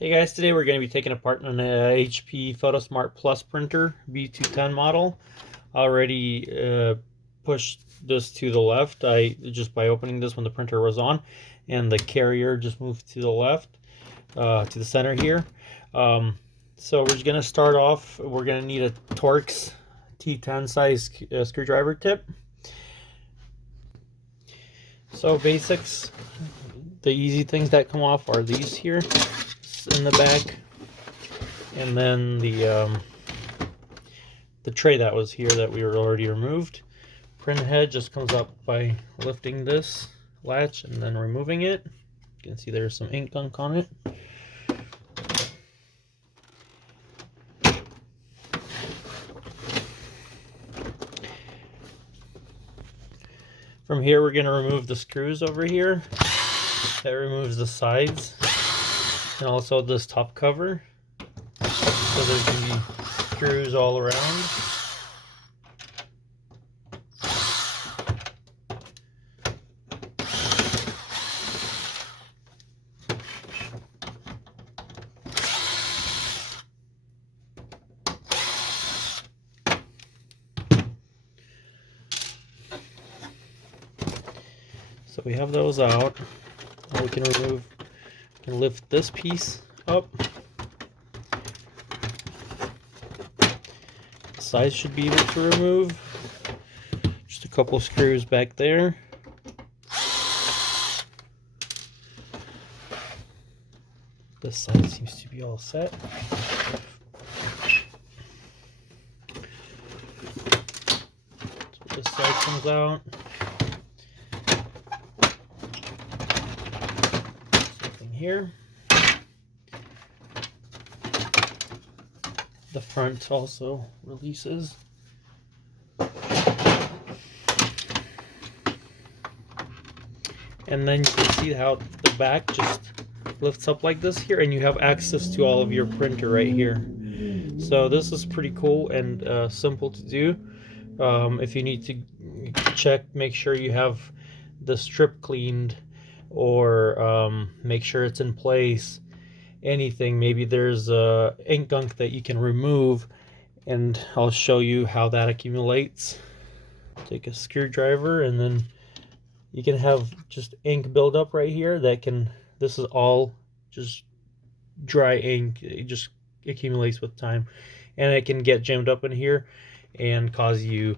Hey guys, today we're going to be taking apart an HP Photosmart Plus printer B210 model. I already pushed this to the left just by opening this when the printer was on, and the carrier just moved to the left, to the center here. So we're just going to start off. We're going to need a Torx T10 size screwdriver tip. So basics, the easy things that come off are these here in the back, and then the tray that was here that we were already removed. Print head just comes up by lifting this latch and then removing it. You can see there's some ink gunk on it. From here we're going to remove the screws over here. That removes the sides and also this top cover. So there's going to be screws all around. So we have those out. Now we can lift this piece up. The sides should be able to remove. Just a couple screws back there. This side seems to be all set. So this side comes out. Here, the front also releases. And then you can see how the back just lifts up like this here, and you have access to all of your printer right here. So this is pretty cool and simple to do. If you need to make sure you have the strip cleaned, or make sure it's in place, anything, maybe there's ink gunk that you can remove, and I'll show you how that accumulates. Take a screwdriver, and then you can have just ink build up right here. This is all just dry ink. It just accumulates with time, and it can get jammed up in here and cause you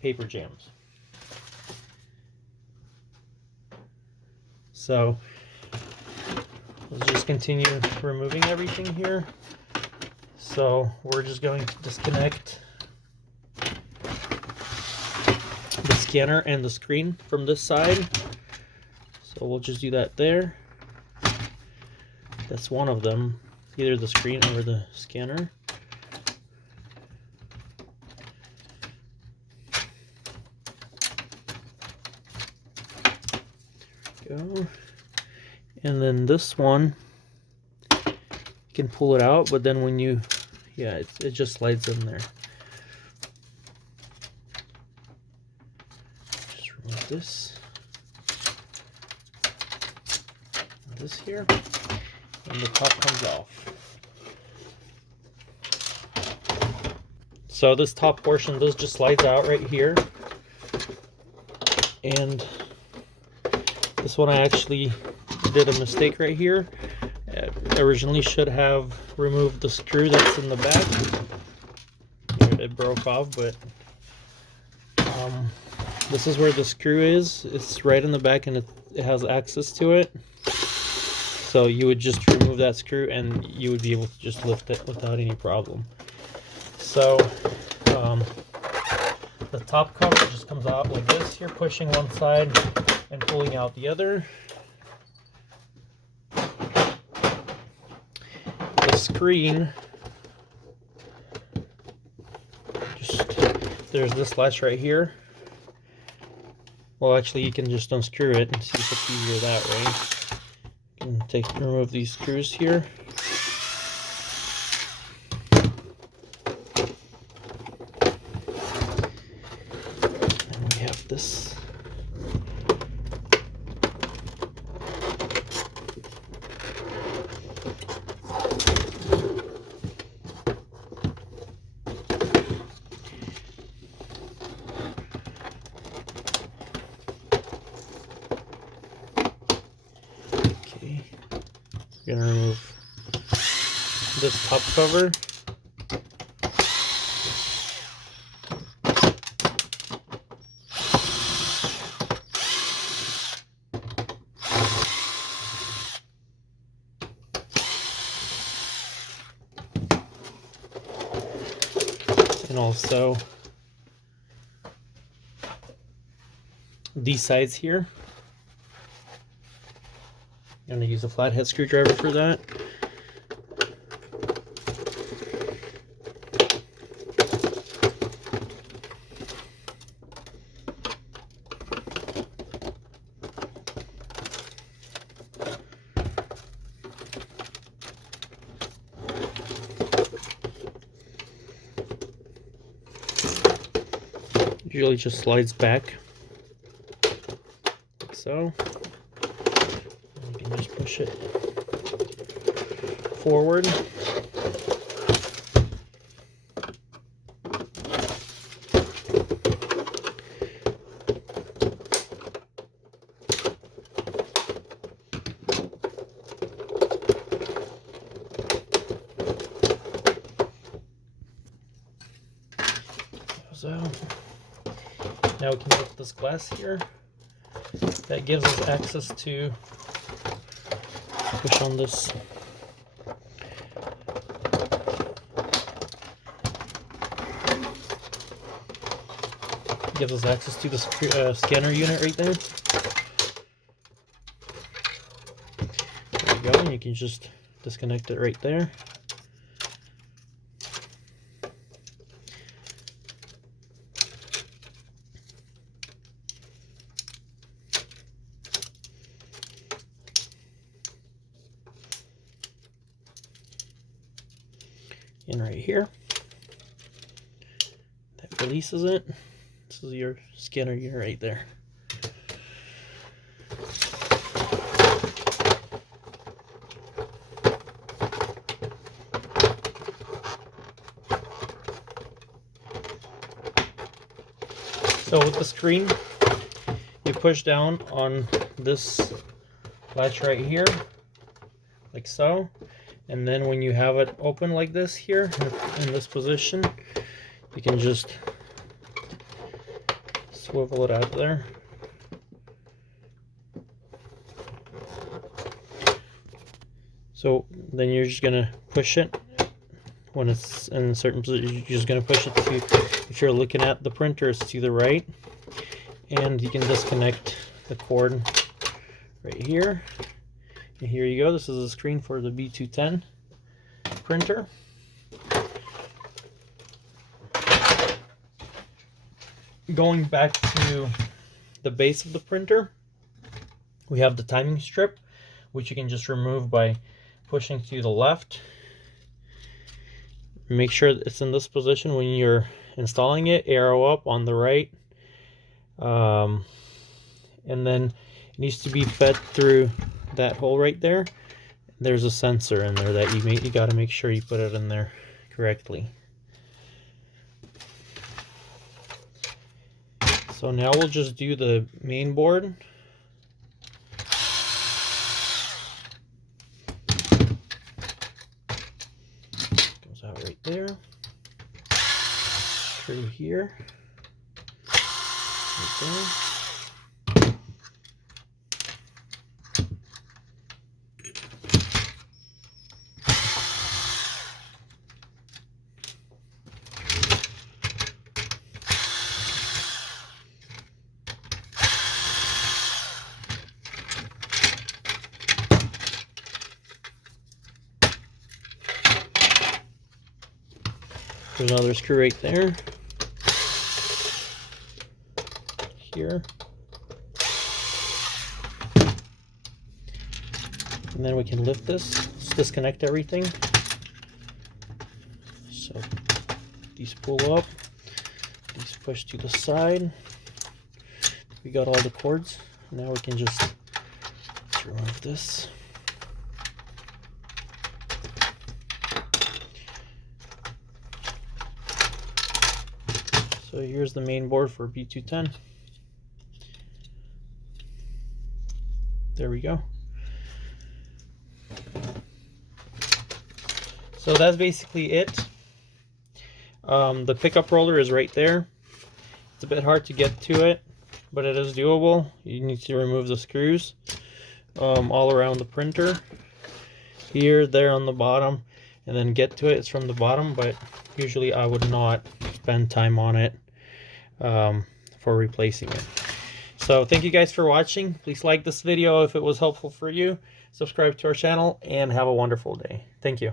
paper jams. So let's just continue removing everything here. So we're just going to disconnect the scanner and the screen from this side. So we'll just do that there. That's one of them, either the screen or the scanner. Go. And then this one, you can pull it out, but then when you, it just slides in there. Just remove this here, and the top comes off. So this top portion, this just slides out right here, and this one I actually did a mistake right here. I originally should have removed the screw that's in the back. It broke off, but this is where the screw is. It's right in the back, and it has access to it. So you would just remove that screw, and you would be able to just lift it without any problem. So the top cover just comes out like this. You're pushing one side and pulling out the other. The screen, there's this latch right here. Well, actually you can just unscrew it and see if it's easier that way. You can remove these screws here. And we have this We're gonna remove this top cover. And also these sides here. I'm going to use a flathead screwdriver for that. Usually just slides back like so. And you can just push it forward. So now we can lift this glass here. That gives us access to push on this. Gives us access to the scanner unit right there. There you go, and you can just disconnect it right there. And right here, that releases it. This is your scanner unit right there. So with the screen, you push down on this latch right here, like so. And then when you have it open like this here, in this position, you can just swivel it out there. So then you're just gonna push it when it's in a certain position. You're just gonna push it to, if you're looking at the printer, it's to the right. And you can disconnect the cord right here. And here you go. This is a screen for the B210 printer. Going back to the base of the printer, we have the timing strip, which you can just remove by pushing to the left. Make sure it's in this position when you're installing it. Arrow up on the right. And then it needs to be fed through that hole right there. There's a sensor in there that you got to make sure you put it in there correctly. So now we'll just do the main board. Goes out right there. Through here. Right there. There's another screw right there. Here. And then we can lift this. Let's disconnect everything. So these pull up. These push to the side. We got all the cords. Now we can just remove this. So here's the main board for B210. There we go. So that's basically it. The pickup roller is right there. It's a bit hard to get to it, but it is doable. You need to remove the screws all around the printer. Here, there on the bottom, and then get to it. It's from the bottom, but usually I would not spend time on it for replacing it. So thank you guys for watching. Please like this video if it was helpful for you. Subscribe to our channel and have a wonderful day. Thank you.